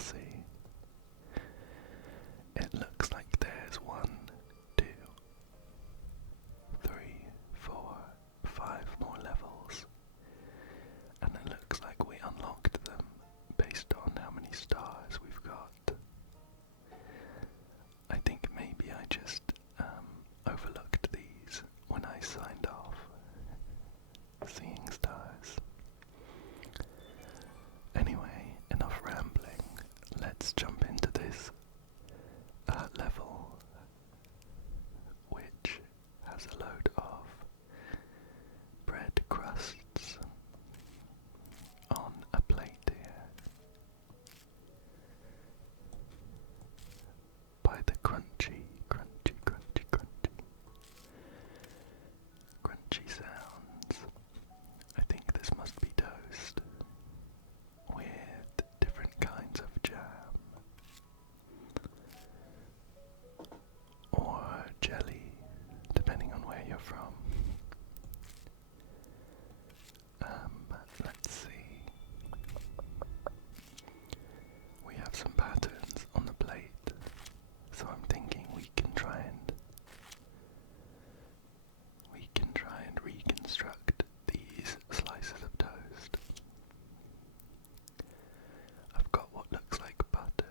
see. It looks like there's 1, 2, 3, 4, 5 more levels, and it looks like we unlocked them based on how many stars we've got. I think maybe I just overlooked these when I signed off seeing stars. Anyway, enough rambling. Let's jump into this level, which has a load of bread crusts on a plate here by the crunchy sounds. I think this must be toast with different kinds of jam or jelly, depending on where you're from. Let's see. We have some patterns on the plate, so I'm thinking we can try and reconstruct these slices of toast. I've got what looks like butter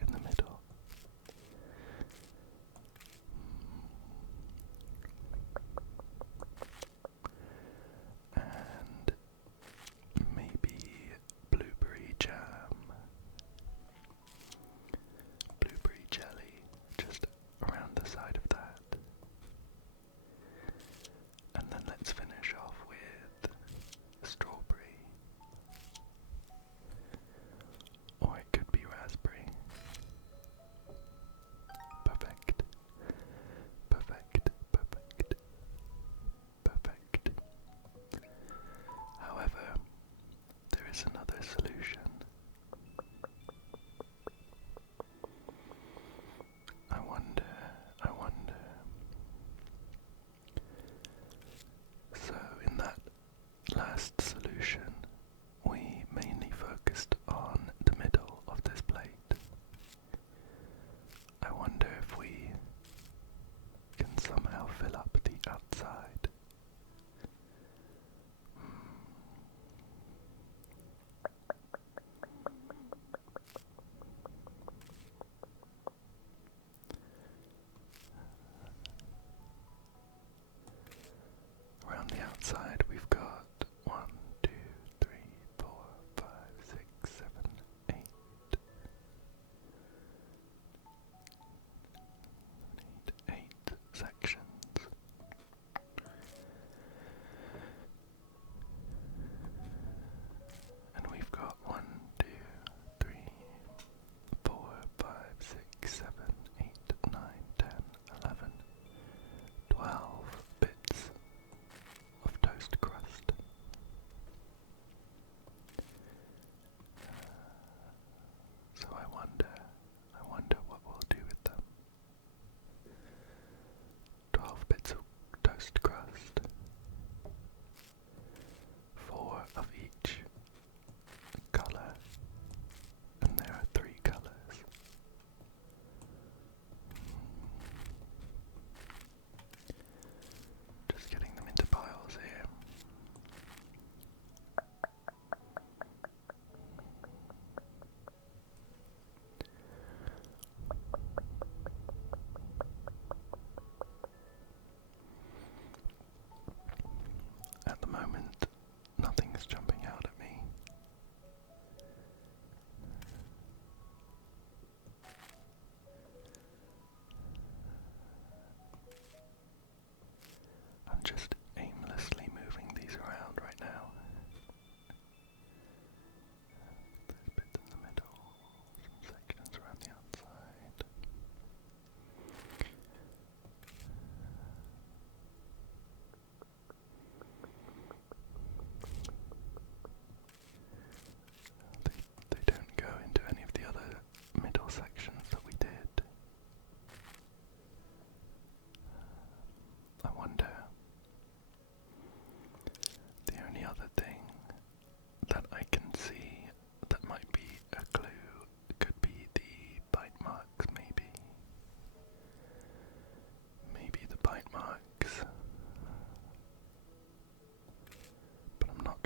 in the middle. And maybe blueberry jam, blueberry jelly just around the side of that. And then let's finish off with strawberry, or it could be raspberry. Perfect. However, there is another solution. I wonder. So in that last solution, we mainly focused on the middle of this plate. I wonder if we can somehow fill up the outside. Around the outside we've got 1, 2, 3, 4, 5, 6, 7, 8. We need 8 sections. And we've got 1, 2, 3, 4, 5, 6, 7, 8, 9, 10, 11, 12 bits of toast crust. So I wonder what we'll do with them. 12 bits of toast crust, 4 of each colour, and there are 3 colours. Just getting them into piles here. At the moment, nothing is jumping out at me. I'm just aimlessly moving these around right now. There's bits in the middle, some sections around the outside. They don't go into any of the other middle sections that we did. I wonder. The only other thing that I can see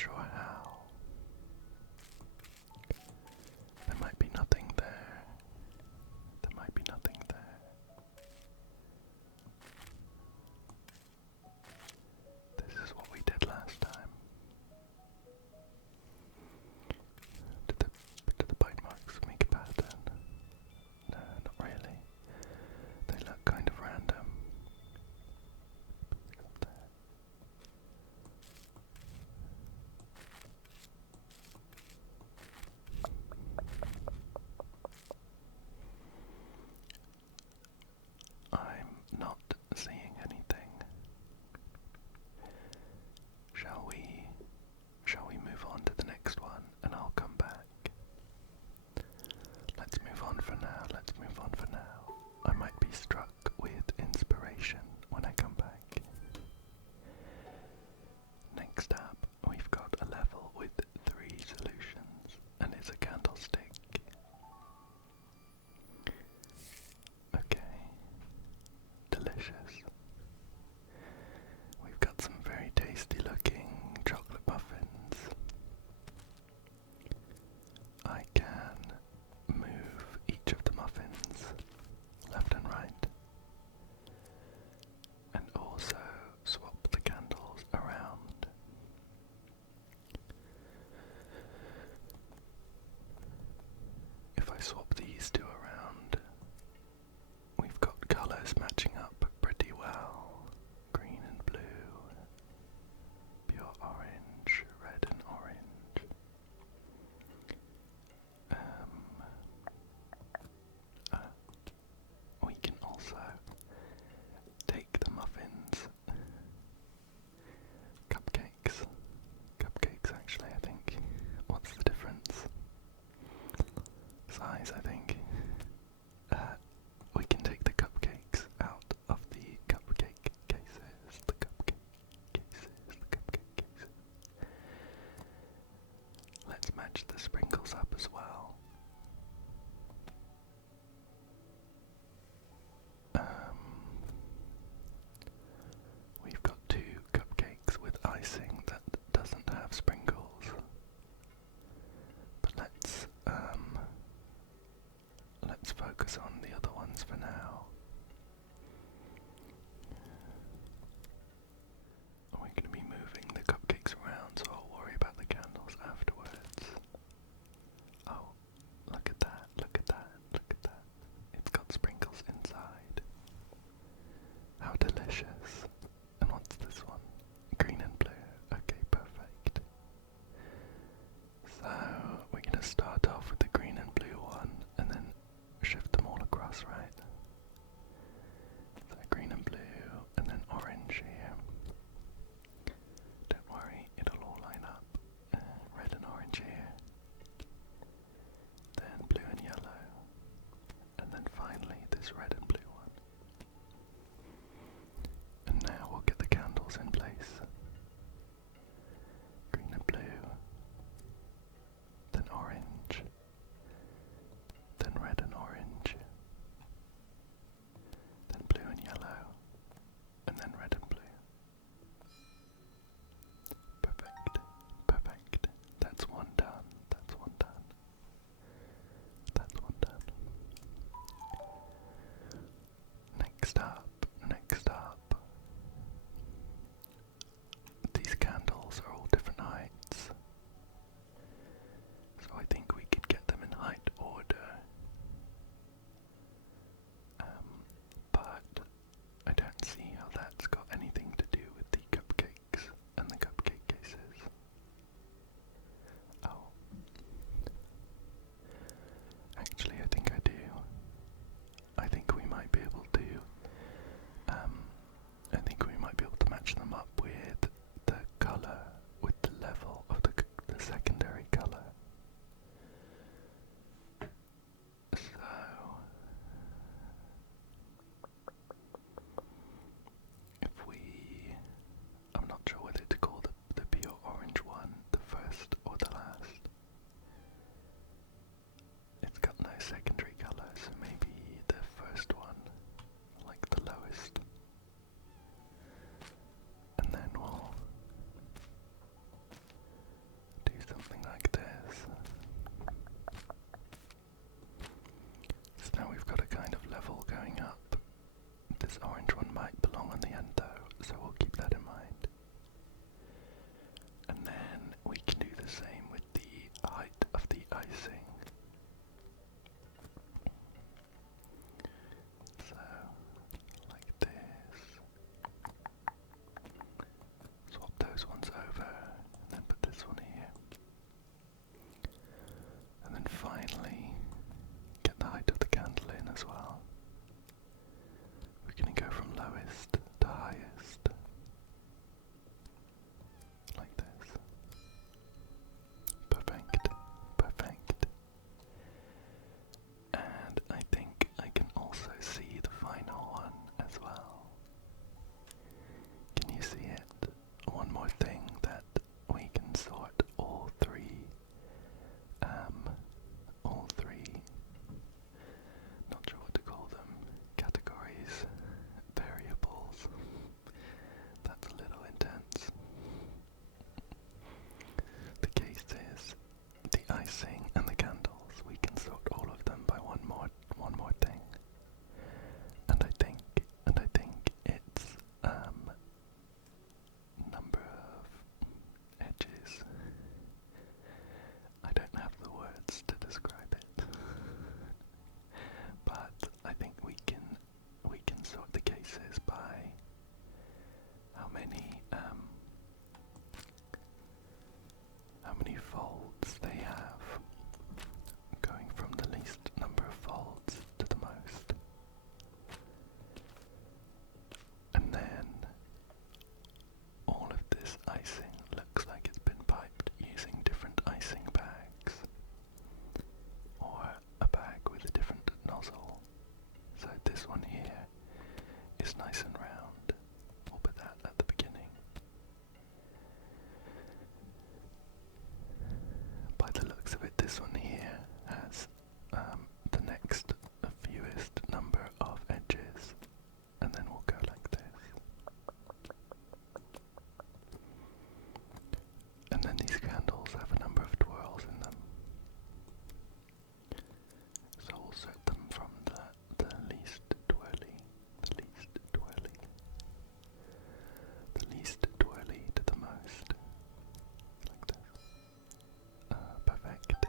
sure how. There might be nothing there. There might be nothing there. This is what we did last time. Did the bite marks make a pattern? No, not really. They look kind of random. Up there. I'm not seeing anything. Shall we move on to the next one and I'll come back? Let's move on for now, let's move on for now. I might be struck with inspiration when I come back. Next up, we've got a level with 3 solutions, and it's a candlestick. Okay, delicious. We've got some very tasty looking chocolate muffins. I can move each of the muffins left and right, and also swap the candles around. If I swap these two around, we've got colours matching up pretty well. Green and blue, pure orange, red and orange. We can also take the muffins, cupcakes actually, I think. What's the difference? Size, I think. We can take the cupcakes out of the cupcake cases, the cupcake cases. Let's match the sprinkles up as well. We've got 2 cupcakes with icing that doesn't have sprinkles. But let's focus on the other ones for now. We're going to be moving the cupcakes around, so I'll worry about the candles afterwards. by the looks of it, this one here has the next fewest number of edges, and then we'll go like this. And then these candles have a number of twirls in them. So we'll set them from the least twirly, the least twirly, the least twirly to the most, like this. Perfect.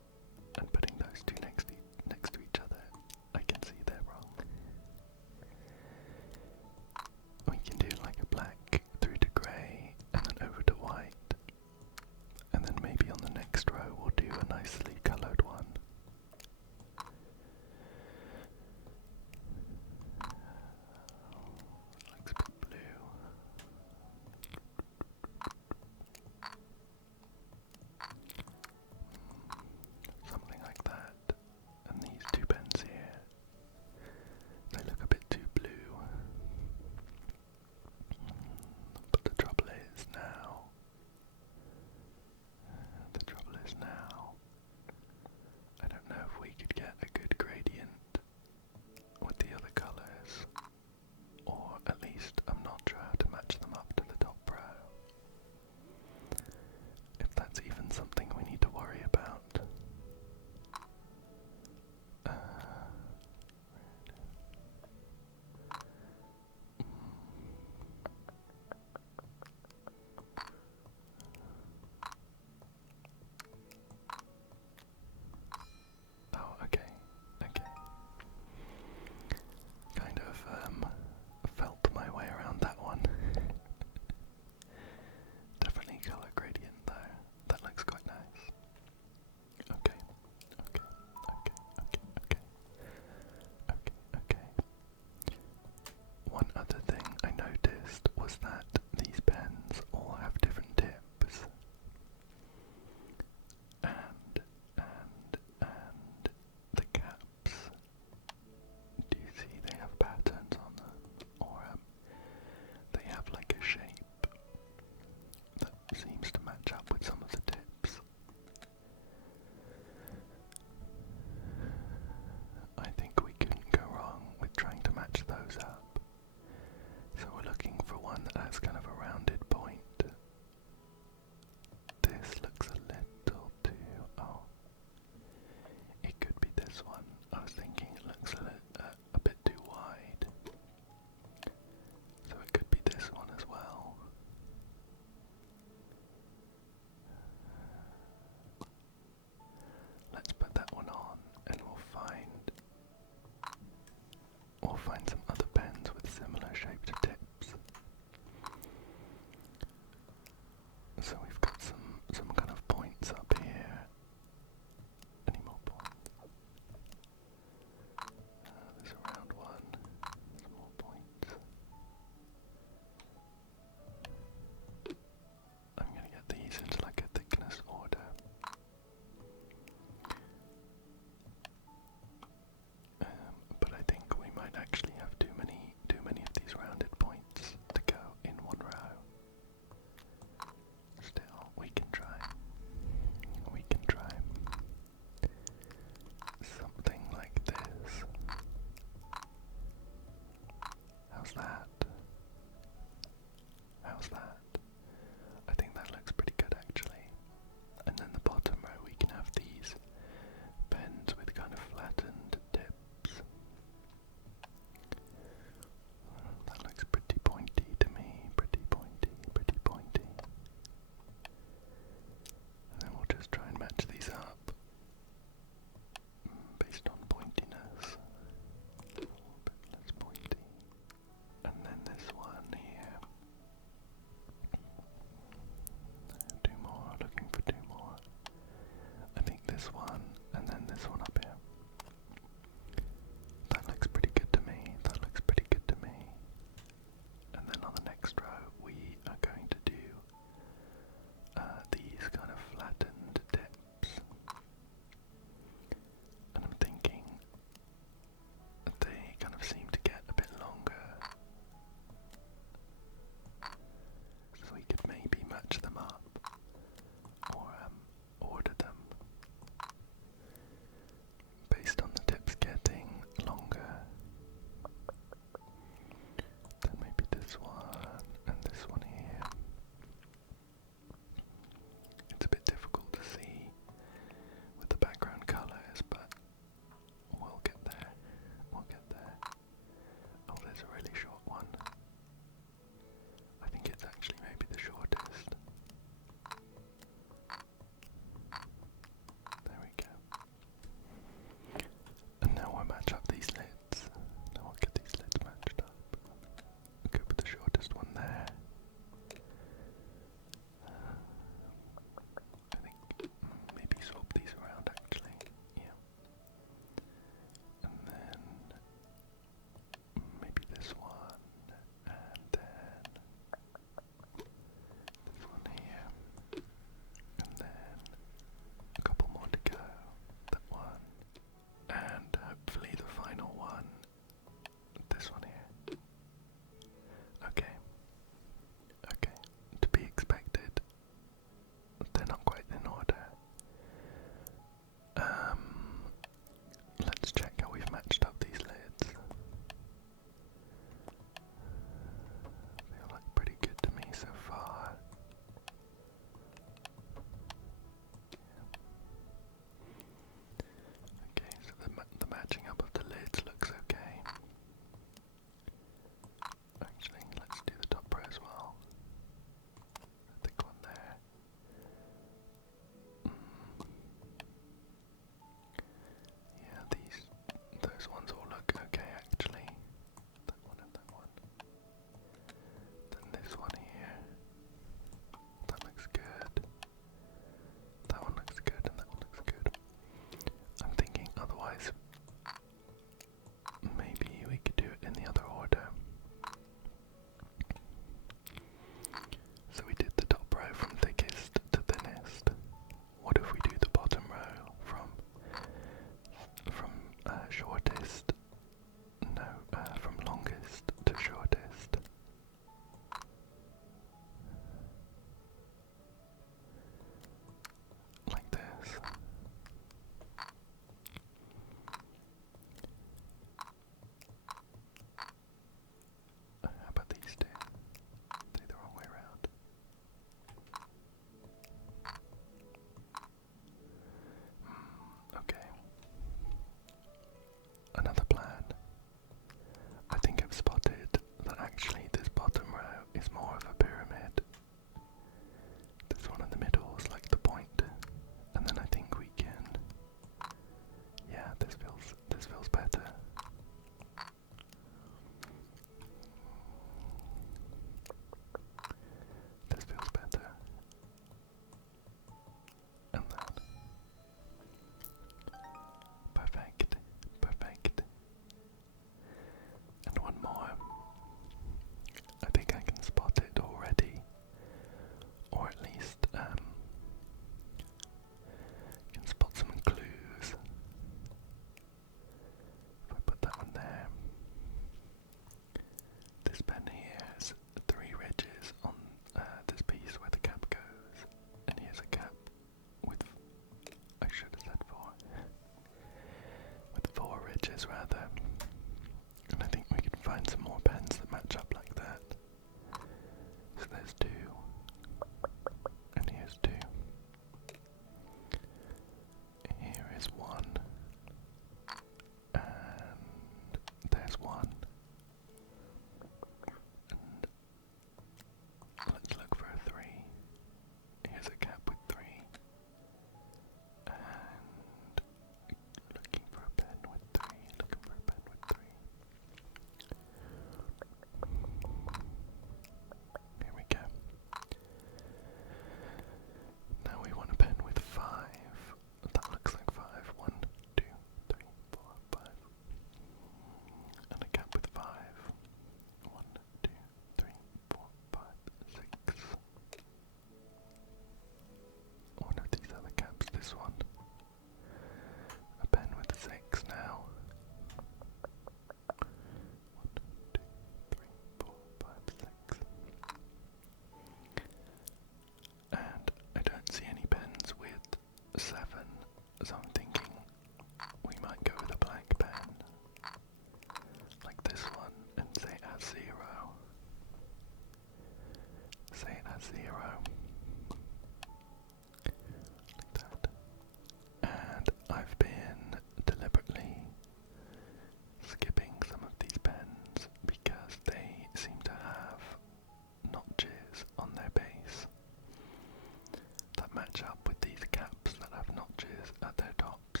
match up with these caps that have notches at their tops.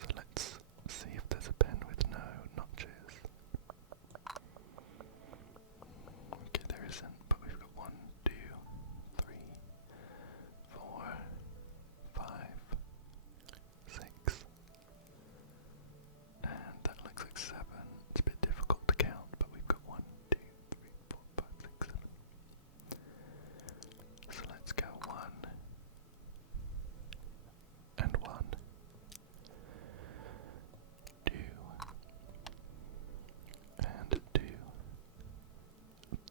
So let's see if there's a pen with no notches. Okay, there isn't, but we've got 1, 2, 3, 4, 5, 6, and that looks like 7. It's a bit difficult to count, but we've got 1, 2, 3, 4, 5, 6, 7. So let's go 1 and 1, 2 and 2.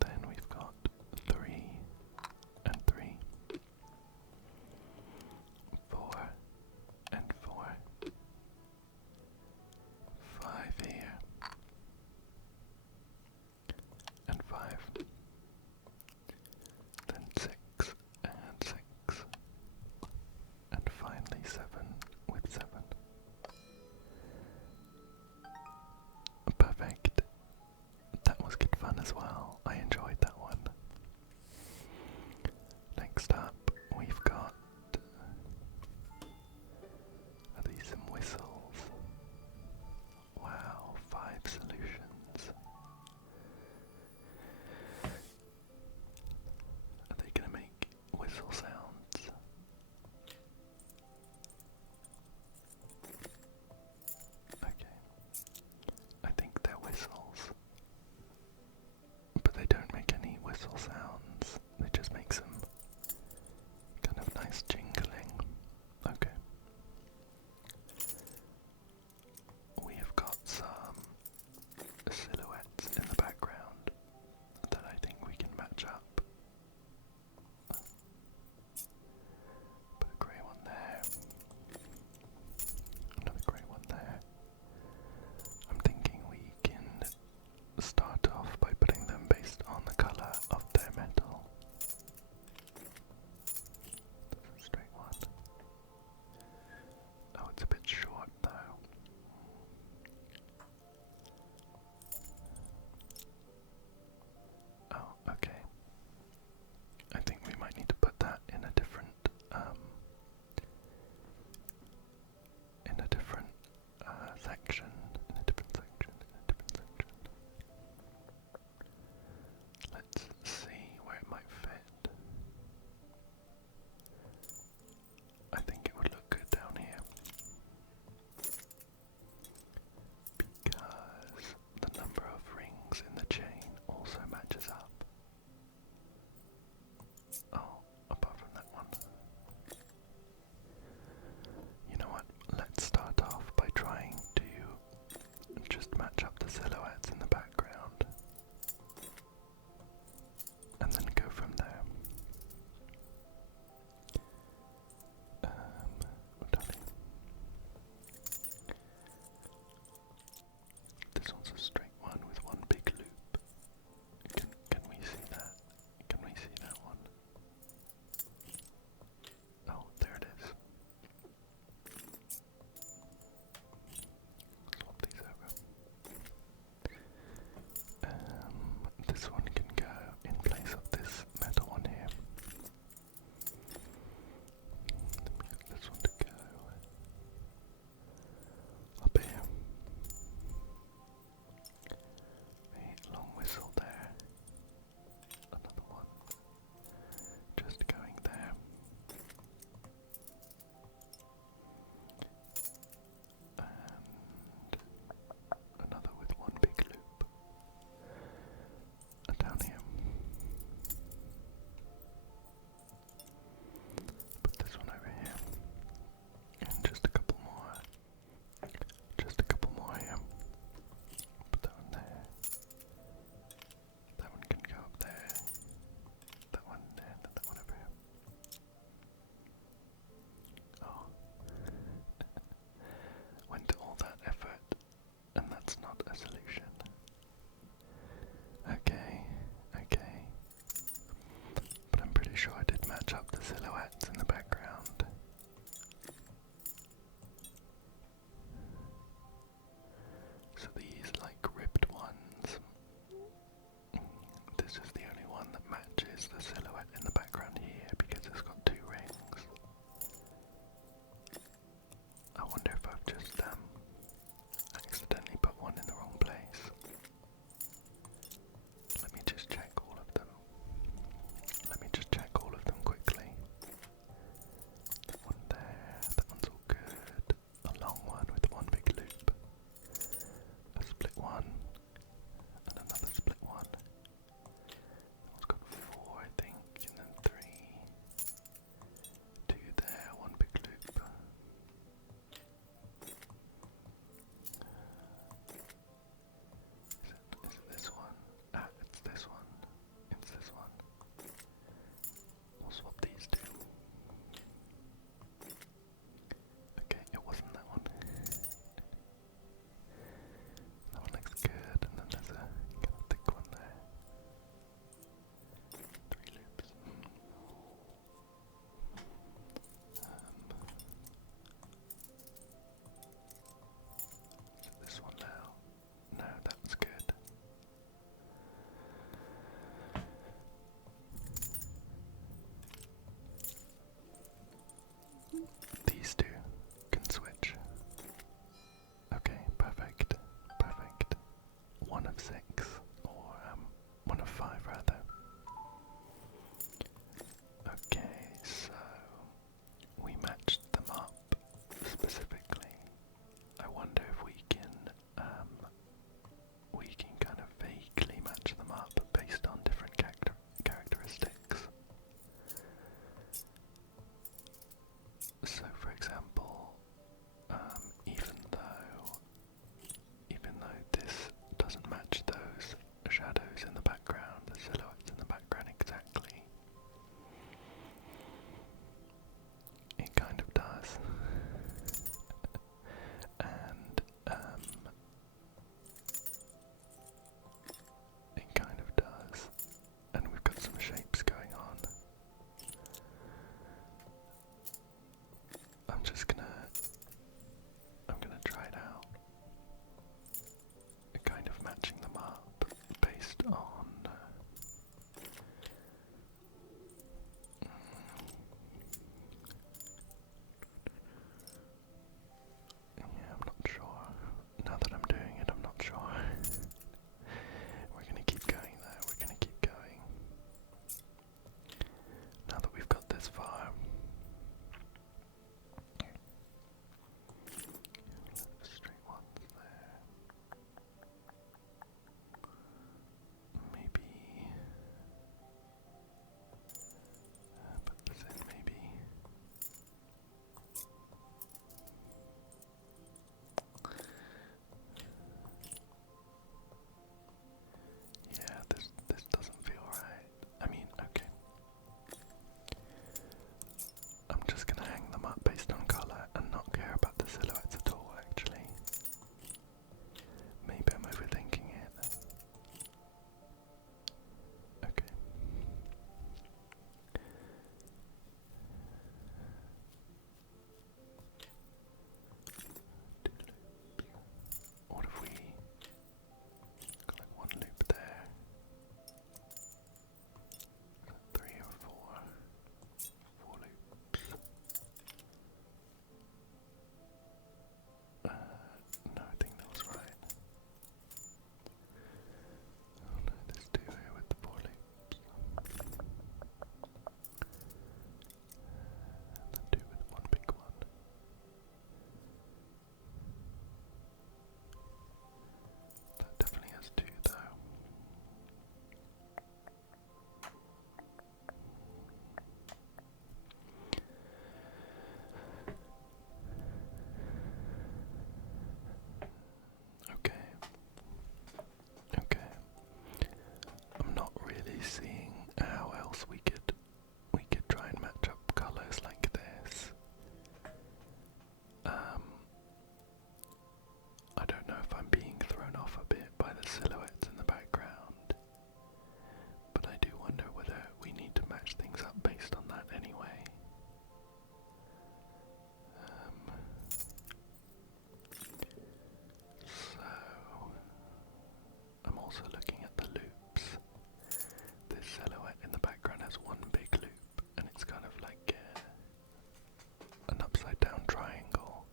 Then we've got 3 and 3, 4 and 4, 5 here, and 5, then 6 and 6, and finally 7 with 7. Perfect. That was good fun as well. I enjoyed that one. Next up, we've got, are these some whistles? Wow, 5 solutions. Are they going to make whistle sounds? Okay. I think they're whistles. But they don't make any whistle sounds. They just make some kind of nice jingling. Okay. We have got some silhouettes in the background that I think we can match up. Put a grey one there. Another grey one there. I'm thinking we can start off by putting them based on the colour of their metal. Straight on. Yeah, I'm not sure. Now that I'm doing it, I'm not sure. We're gonna keep going though, we're gonna keep going. Now that we've got this far. Straight ones there. Maybe put this in, maybe. Yeah, this doesn't feel right. I mean, okay. I'm just gonna hang them up based on colour and not care about the silhouettes at all, actually. Maybe I'm overthinking it. Okay. What if we got like one loop there? 3 or 4? 4 loops. No, I think that was right. Oh no, there's 2 here with the 4 loops. And then 2 with one big one. That definitely has 2 though. Okay. Okay. I'm not really seeing how else we could try and match up colours like this. I don't know if I'm being thrown off a bit by the silhouettes in the background, but I do wonder whether we need to match things up based on that anyway. So, I'm also looking at the loops. This silhouette in the background has one big loop, and it's kind of like an upside down triangle.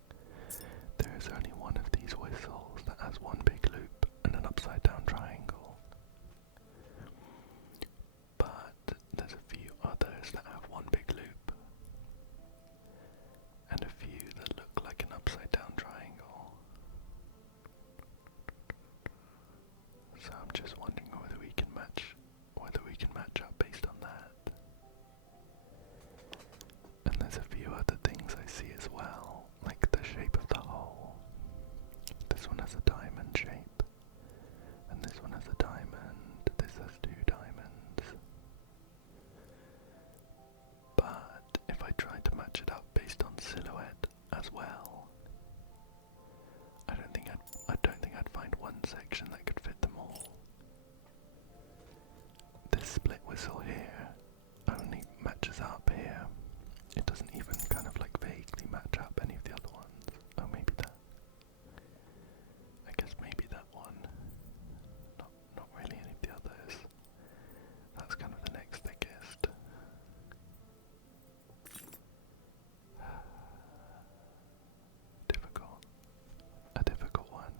There is only one of these whistles that has one big loop and an upside down triangle. But there's a few others that have one big loop and a few that look like an upside down triangle. So I'm just wondering whether we can match up based on that. And there's a few other things I see as well, like the shape of the hole. This one has a diamond shape, and this one has a diamond. This has 2 diamonds. But if I tried to match it up based on silhouette as well, I don't think I'd find one section that could fit them all. This split whistle here only matches up here. It doesn't even kind of like vaguely match up any of the other ones. Oh, maybe that. I guess maybe that one. Not really any of the others. That's kind of the next thickest. Difficult. A difficult one.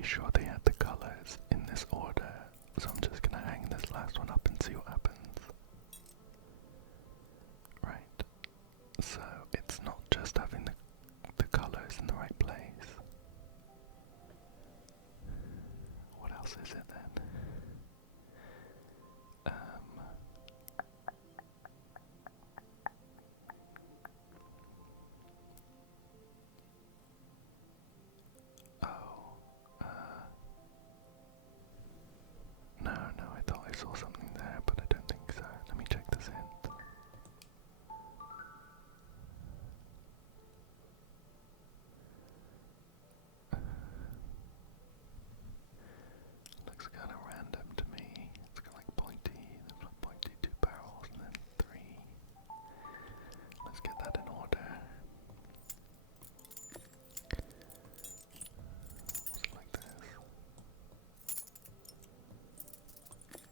pretty sure they had the colours in this order, so I'm just gonna hang this last one up and see what happens. Right, so it's not just having the colours in the right place. What else is it then? No, I thought I saw something there, but I don't think so. Let me check this hint. Looks kind of random to me. It's got like pointy, there's like pointy two barrels and then three. Let's get that in order. Was it like this?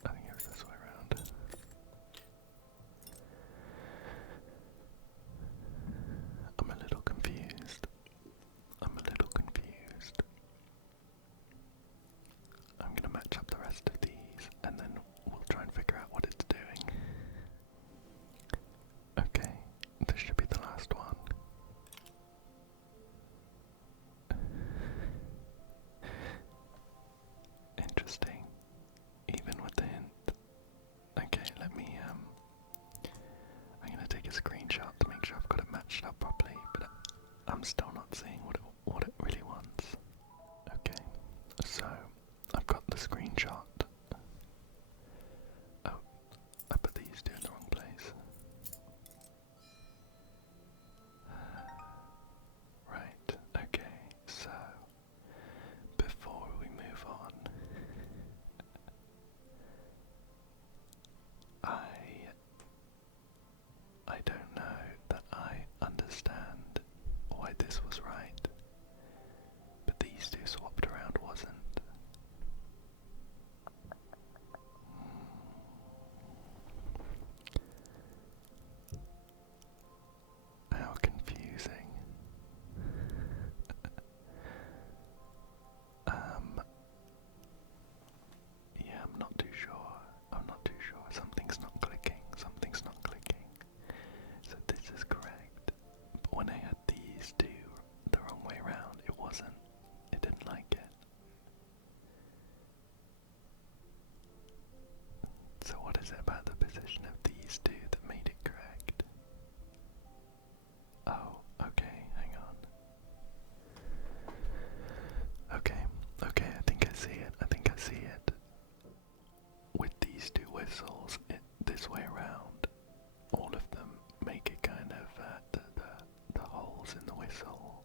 I think it was this way around. I'm a little confused. I'm gonna match up the rest of these and then we'll try and figure out what it's doing. Okay, this should be the last one. Interesting. Even with the hint. Okay, let me I'm gonna take a screenshot to make sure I've got it matched up properly, but I'm still not seeing what it really wants. Okay, so I've got the screenshot. Oh, I put these two in the wrong place. Right, okay, so before we move on, I don't know that I understand why this was right, but these two swapped around wasn't. How confusing. Yeah, I'm not too sure. Something's not clicking. So this is correct. But when I had these two the wrong way around, it wasn't. It didn't like it. So what is it about the position of these two that made it correct? Oh, okay, hang on. Okay, I think I see it. With these two whistles, this way around, all of them make it kind of, the holes in the whistle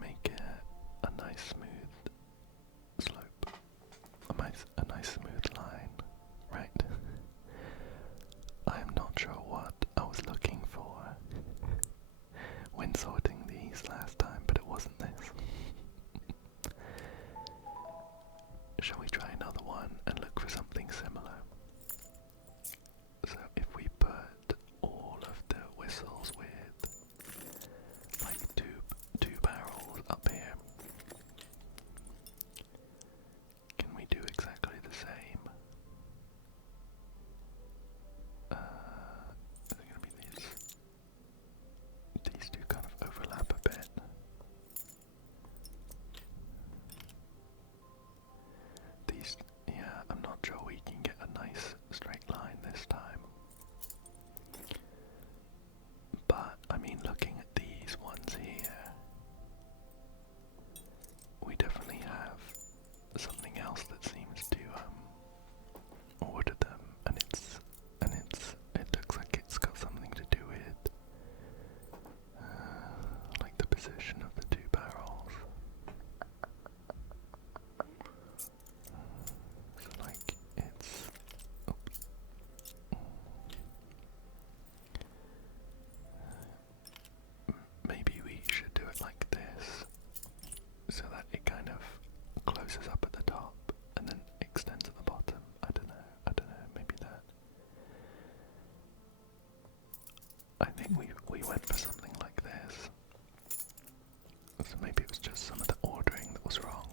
make it a nice smooth slope, a nice smooth line, right? I'm not sure what I was looking for when sorting these last time, but it wasn't this. Shall we try another one and look for something similar? So if we put all of the whistles with like two barrels up here, can we do exactly the same? Is it gonna be these two kind of overlap a bit. Yeah, I'm not sure we can get a nice straight line this time. But, I mean, looking at these ones here, we definitely have something else that seems to, order them, and it looks like it's got something to do with, like the position of the two barrels. So like it's, oops. Maybe we should do it like this, so that it kind of closes up at the top and then extends at the bottom. I don't know, maybe that. I think we went for something like this. So maybe it was just some of the ordering that was wrong.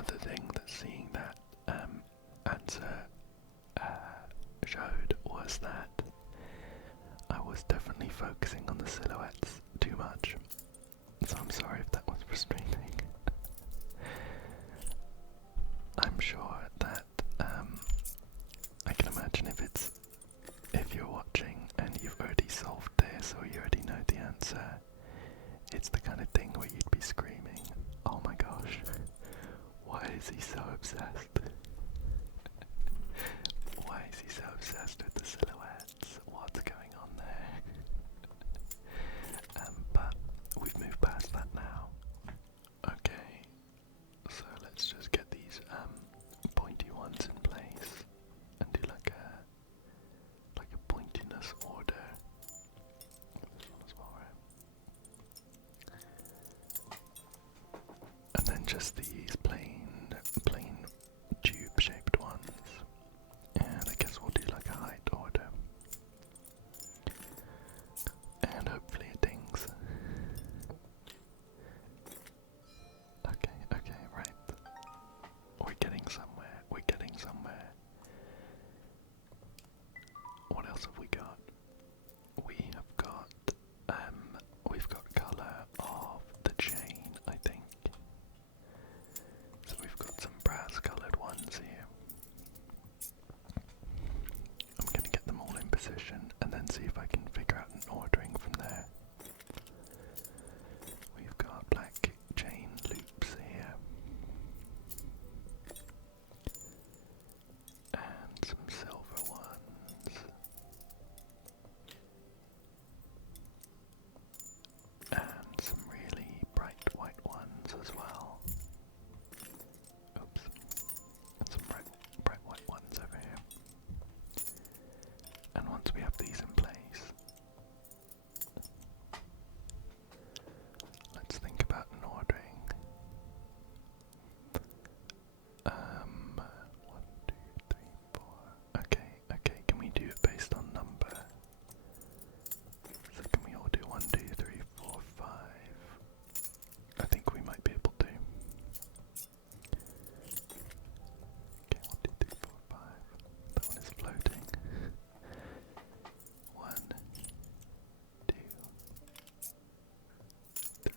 another thing that seeing that answer showed was that I was definitely focusing on the silhouettes too much. So I'm sorry if that was frustrating. I'm sure that I can imagine if you're watching and you've already solved this or you already know the answer, it's the kind of thing where you'd be screaming, "Oh my gosh, why is he so obsessed? Why is he so obsessed with the silhouettes? What's going on there?" But we've moved past that now. Okay, so let's just get these pointy ones in place and do like a pointiness order. This one as well, right? And then just these plain tube-shaped ones. And I guess we'll do like a height order. And hopefully it dings. Okay, right. We're getting somewhere. What else have we got? We've got colour of the chain, I think. So we've got some brass coloured ones here. I'm gonna get them all in position and then see if I can figure out an ordering from there. We've got black chain loops here. And some silver ones. And some really bright white ones as well. Oops. And some bright white ones over here. And once we have these in place, let's think about an ordering. 1, 2, 3, 4. Okay, can we do it based on number? So can we all do 1, 2, 3, 4, 5? I think we might be able to. Okay, 1, 2, 3, 4, 5. That one is floating. 1, 2, 3,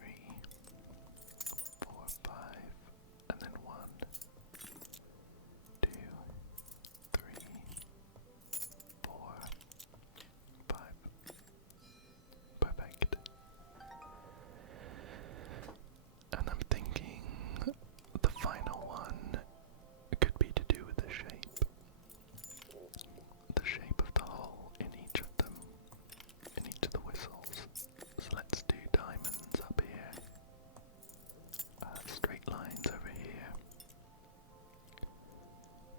4, 5, and then 1, 2, 3, 4, 5. Perfect. And I'm thinking the final one could be to do with the shape. The shape of the hole in each of them, in each of the whistles. So let's do diamonds up here. Straight lines over here.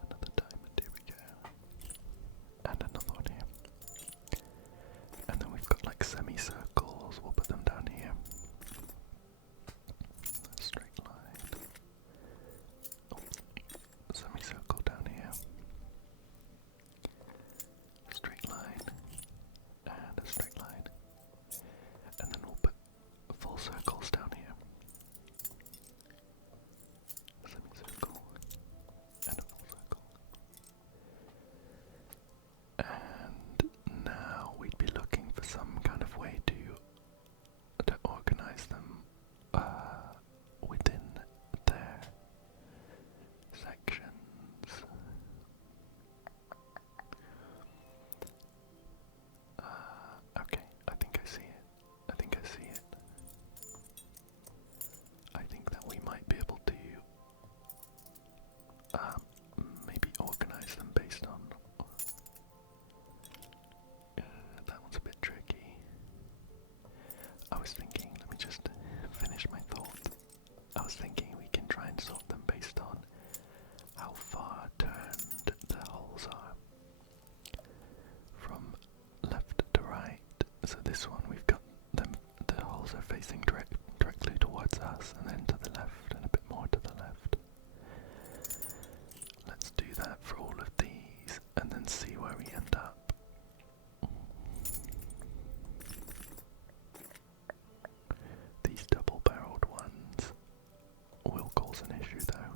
Another diamond, here we go. And another one here. And then we've got like semicircles, we'll put them down here. Straight line. Oh, semicircle down here. Straight line. And a straight line. And then we'll put full circles down here. Semicircle. And a full circle. And now we'd be looking for some kind of way to organize them within their sections. Okay, I think I see it. I think that we might be able to maybe organize them based on. That one's a bit tricky. I was thinking, let me just finish my thought. I was thinking we can try and sort them based on how far turned the holes are. From left to right. So this one we've got them, the holes are facing directly towards us, and then to the left and a bit more to the left. Let's do that for all of these and then see where we end up. These double-barreled ones will cause an issue though.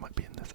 might be in this